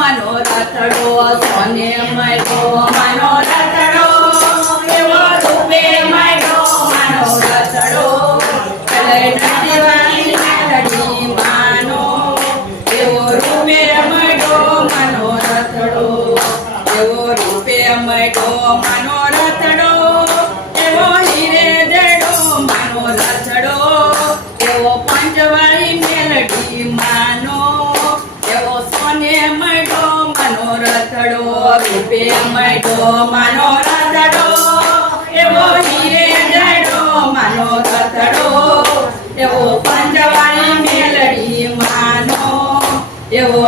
માનો રથડો સોને મળ્યો માનો રથડો એવો રૂપે મળ્યો માનો રથડો નટવાણી નારડી માનો એવો રૂપે મળ્યો માનો રથડો એવો રૂપે મળ્યો માનો રથડો એવો હીરે જડો માનો રથડો એવો પંચવાળી મેલડી માનો એવો સોને મળ્યો માનો રથડો રૂપે મળ્યો માનો રથડો એવો હીરે જડો માનો રથડો એવો પંચવાળી મેલડી માનો એવો